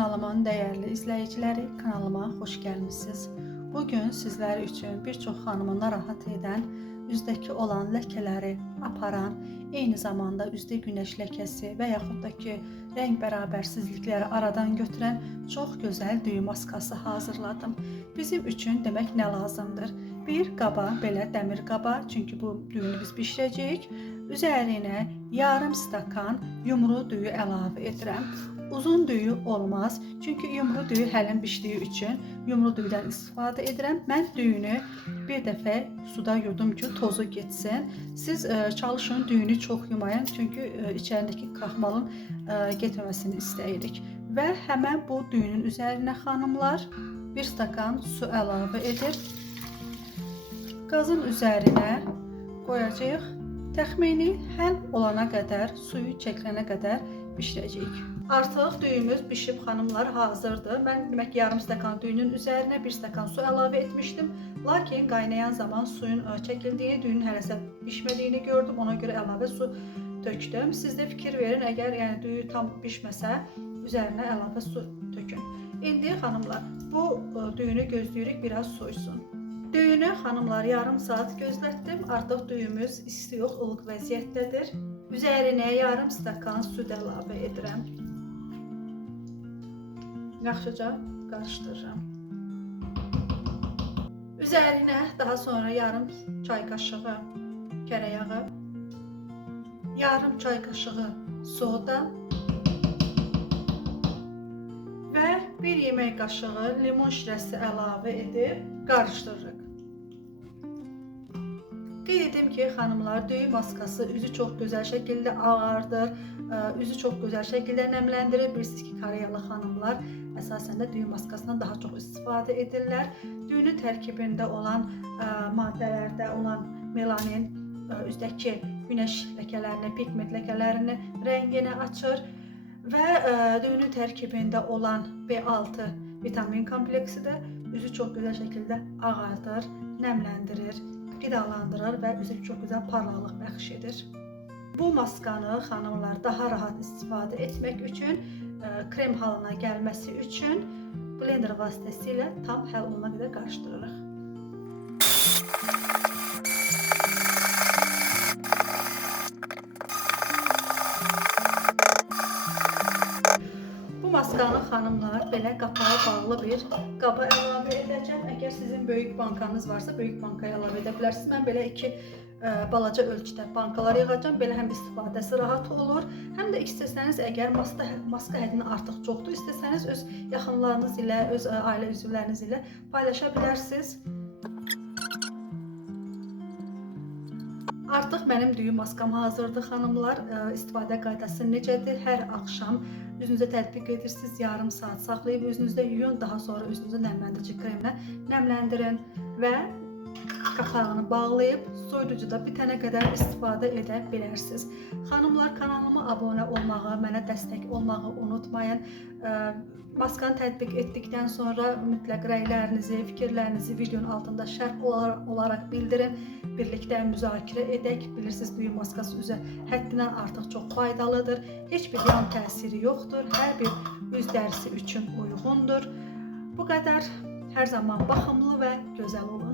Kanalımın değerli izleyicileri, kanalıma hoş gelmişsiniz. Bugün sizler için birçok hanımı narahat eden, üzdeki olan lekeleri aparan, eyni zamanda üzde güneş lekesi ve yaxud da ki renk bərabərsizlikləri aradan götüren çok güzel düyü maskası hazırladım. Bizim için demek ne lazımdır? Bir qaba, belə demir qaba, çünkü bu düyünü biz bişirəcəyik. Üzerine yarım stakan yumru düyü əlavə edirəm. Uzun düyü olmaz, çünkü yumru düyü həlin bişdiyi üçün yumru düyüdən istifadə edirəm. Mən düyünü bir dəfə suda yudum ki tozu getsin. Siz çalışın düyünü çox yumayın, çünkü içəridəki kraxmalın getməməsini istəyirik. Və həmən bu düyünün üzərinə xanımlar bir stakan su əlavə edir. Qazın üzərinə qoyacağıq. Təxmini həll olana qədər, suyu çəkilənə qədər bişirəcəyik. Artıq düyümüz bişib xanımlar hazırdır. Mən demək yarım stakan düyünün üzərinə bir stakan su əlavə etmişdim. Lakin qaynayan zaman suyun çəkildiyini, düyünün hələsə bişmədiyini gördüm. Ona görə əlavə su tökdüm. Siz də fikir verin, əgər yəni düyü tam bişməsə, üzərinə əlavə su tökün. İndi xanımlar, bu düyünü gözləyirik biraz soysun. Düyünü xanımlar yarım saat gözlətdim. Artıq düyümüz isti yox, ılıq vəziyyətdədir. Üzərinə yarım stakan süd əlavə edirəm. Yaxşıca qarışdırıram. Üzərinə daha sonra yarım çay qaşığı kərə yağı, yarım çay qaşığı soda və bir yemək qaşığı limon şirəsi əlavə edib qarışdırırıq. Qeyd edim ki, xanımlar, düyü maskası üzü çox gözəl şəkildə ağardır, üzü çox gözəl şəkildə nəmləndirir. Bilirsiniz ki, Koreyalı xanımlar əsasən də düyü maskasından daha çox istifadə edirlər. Düyünün tərkibində olan maddələrdə olan melanin üzdəki günəş ləkələrini, pigment ləkələrini rənginə açır və düyünün tərkibində olan B6 vitamin kompleksi də üzü çox gözəl şəkildə ağardır, nəmləndirir, qidalandırır və üzə çox gözəl parlaqlıq bəxş edir. Bu maskanı xanımlar daha rahat istifadə etmək üçün, krem halına gəlməsi üçün blender vasitəsilə tam həll olana qədər qarışdırırıq. Bu maskanı xanımlar belə qapağı bağlı bir qaba əlavə edəcəm. Əgər sizin böyük bankanız varsa, böyük bankaya əlavə edə bilərsiniz. Mən belə iki balaca ölçüdə bankalar yığacam. Belə həm istifadəsi rahat olur, həm də istəsəniz əgər maska hədini artıq çoxdur, istəsəniz öz yaxınlarınız ilə, öz ailə üzvləriniz ilə paylaşa bilərsiniz. Artıq mənim düyü maskam hazırdır xanımlar. İstifadə qaydası necədir? Hər axşam üzünüzə tətbiq edirsiniz. Yarım saat saxlayıb üzünüzdə yuyun. Daha sonra üzünüzü nəmləndirici kremlə nəmləndirin və qapağını bağlayıb soyuducuda bitənə qədər istifadə edə bilərsiniz. Xanımlar, kanalıma abunə olmağı, mənə dəstək olmağı unutmayın. Maskanı tətbiq etdikdən sonra mütləq rəylərinizi, fikirlərinizi videonun altında şərh olaraq bildirin. Birlikdə müzakirə edək. Bilirsiniz, düyü maskası üzə həddindən artıq çox faydalıdır. Heç bir yan təsiri yoxdur. Hər bir üz dərisi üçün uyğundur. Bu qədər. Hər zaman baxımlı və gözəl olun.